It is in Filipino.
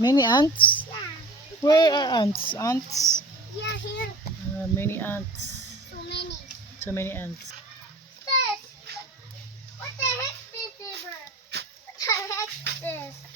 Many ants? Yeah. Where are ants? Ants? Yeah, here. Many ants. So many. So many ants. This. What the heck is this, What the heck is this?